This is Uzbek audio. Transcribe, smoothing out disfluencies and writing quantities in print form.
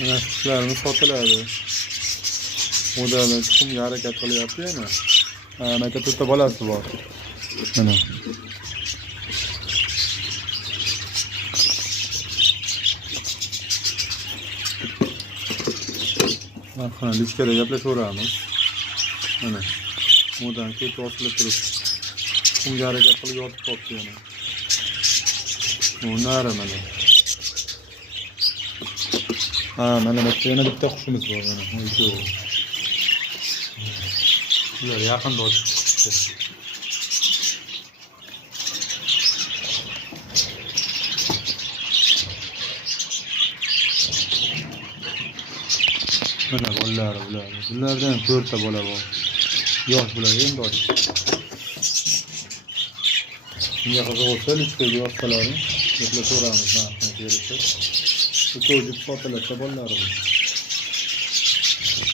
Mana qushlarimiz sotiladi. Modali tuxumga harakat qilyapti yana. Anaqa to'rtta bolasi bor. Mana. Mana lichkada gaplashaveramiz. Mana. Modan ketib osilib turib. Tuxumga harakat qilib yotib qolibdi yana. Nari mana. Mana yana bitta qushimiz bor mana. Shu. Ular yaqinda ochib chiqdi. Mana bolalar bular. Bulardan 4 ta bola bor. Yosh bular endi ochib. Bunga qiziq bo'lsa, lichkaga yotsalar, yetlashaveramiz, narxini berishib. Uch sotiladi bolalari bu.